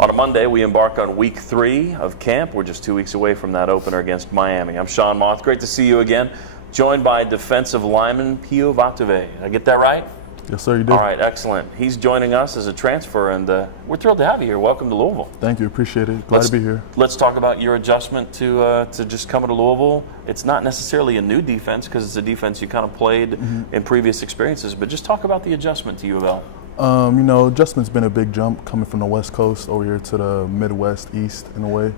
On a Monday, we embark on week 3 of camp. We're just 2 weeks away from that opener against Miami. I'm Sean Moth. Great to see you again. Joined by defensive lineman Pio Vatuvei. Did I get that right? Yes, sir, you did. All right, excellent. He's joining us as a transfer, and we're thrilled to have you here. Welcome to Louisville. Thank you. Appreciate it. Glad to be here. Let's talk about your adjustment to just coming to Louisville. It's not necessarily a new defense because it's a defense you kind of played in previous experiences, but just talk about the adjustment to U of L. You know, adjustment's been a big jump coming from the West Coast over here to the Midwest, East in a way.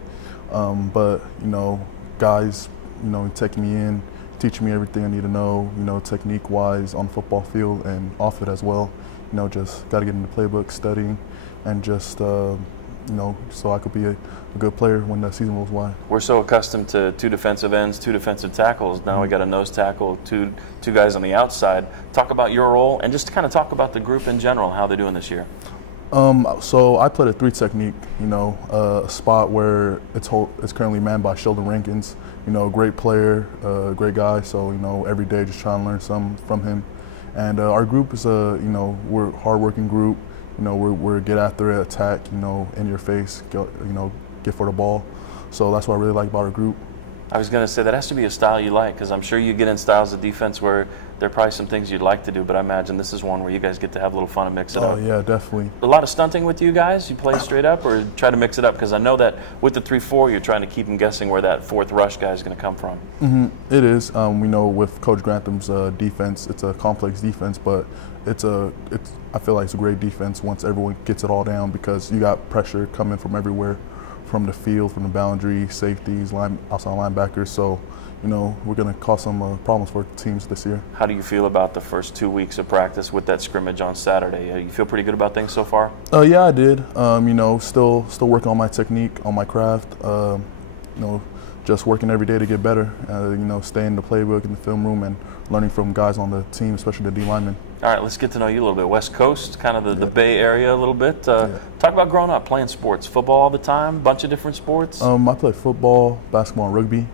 But, you know, guys, you know, taking me in, teaching me everything I need to know, you know, technique-wise on the football field and off it as well. You know, just got to get in the playbook, studying, and just, you know, so I could be a good player when the season rolls by. We're so accustomed to 2 defensive ends, 2 defensive tackles. Now we got a nose tackle, two guys on the outside. Talk about your role and just kind of talk about the group in general, how they're doing this year. So I played a 3 technique, you know, a spot where it's currently manned by Sheldon Rankins. You know, great player, great guy. So, you know, every day just trying to learn some from him. And our group is you know, we're a hard-working group. You know, we're get after it, attack, you know, in your face, you know, get for the ball. So that's what I really like about our group. I was going to say that has to be a style you like, because I'm sure you get in styles of defense where there are probably some things you'd like to do, but I imagine this is one where you guys get to have a little fun and mix it up. Oh, yeah, definitely. A lot of stunting with you guys? You play straight up or try to mix it up? Because I know that with the 3-4, you're trying to keep them guessing where that 4th rush guy is going to come from. It is. We know with Coach Grantham's defense, it's a complex defense, but I feel like it's a great defense once everyone gets it all down, because you got pressure coming from everywhere, from the field, from the boundary, safeties, outside linebackers. So, you know, we're going to cause some problems for teams this year. How do you feel about the first 2 weeks of practice with that scrimmage on Saturday? You feel pretty good about things so far? Yeah, I did. You know, still working on my technique, on my craft. You know, just working every day to get better. You know, staying in the playbook, in the film room, and learning from guys on the team, especially the D linemen. All right, let's get to know you a little bit. West Coast, kind of the Bay Area a little bit. Talk about growing up, playing sports. Football all the time, bunch of different sports? I play football, basketball, and rugby.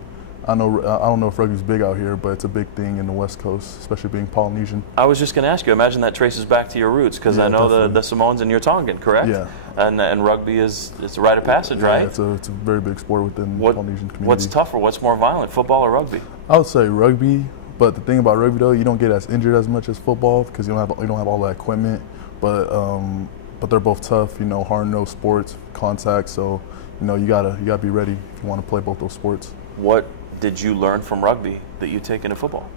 I don't know if rugby's big out here, but it's a big thing in the West Coast, especially being Polynesian. I was just going to ask you, imagine that traces back to your roots, because I know the Samoans and you're Tongan, correct? Yeah. And rugby it's a rite of passage, right? Yeah, it's a very big sport within the Polynesian community. What's tougher, what's more violent, football or rugby? I would say rugby, but the thing about rugby though, you don't get as injured as much as football because you don't have all that equipment. But they're both tough, you know, hard-nosed sports, contact. So, you know, you gotta be ready if you want to play both those sports. What did you learn from rugby that you take into football?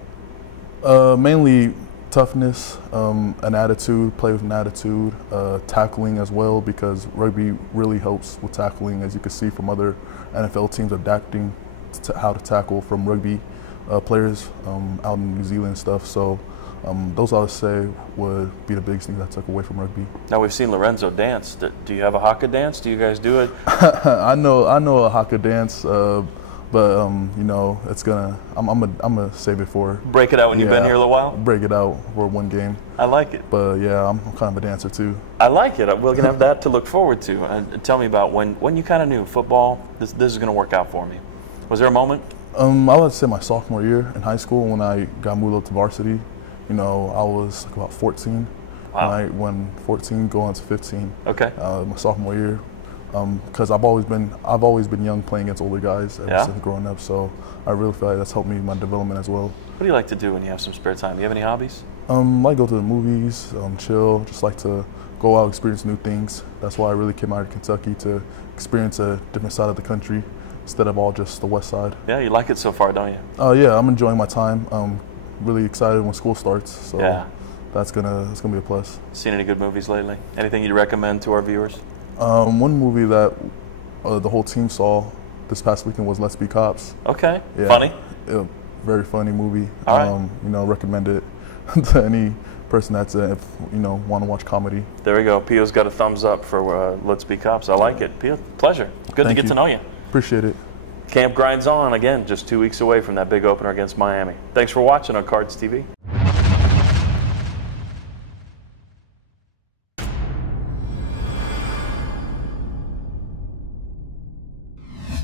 Mainly toughness, an attitude, play with an attitude, tackling as well, because rugby really helps with tackling, as you can see from other NFL teams adapting to how to tackle from rugby players out in New Zealand and stuff. So those I would say would be the biggest things I took away from rugby. Now we've seen Lorenzo dance. Do you have a haka dance? Do you guys do it? I know a haka dance. But you know, I'm gonna save it for. Break it out when you've been here a little while. Break it out for one game. I like it. But yeah, I'm kind of a dancer too. I like it. We're gonna have that to look forward to. Tell me about when you kind of knew football. This is gonna work out for me. Was there a moment? I would say my sophomore year in high school when I got moved up to varsity. You know, I was like about 14. Wow. When 14 going to 15. Okay. My sophomore year. Because I've always been young playing against older guys ever since growing up, so I really feel like that's helped me in my development as well. What do you like to do when you have some spare time? Do you have any hobbies? Like go to the movies, chill, just like to go out, experience new things. That's why I really came out of Kentucky, to experience a different side of the country instead of all just the west side. Yeah, you like it so far, don't you? Yeah, I'm enjoying my time. Really excited when school starts, so yeah. That's gonna be a plus. Seen any good movies lately? Anything you'd recommend to our viewers? One movie that the whole team saw this past weekend was Let's Be Cops. Okay. Yeah, funny? Very funny movie. All right. You know, recommend it to any person that's if you know want to watch comedy. There we go. Pio's got a thumbs up for Let's Be Cops. I like it. Pio, pleasure. Good to get to know you. Appreciate it. Camp grinds on again. Just 2 weeks away from that big opener against Miami. Thanks for watching on CardsTV.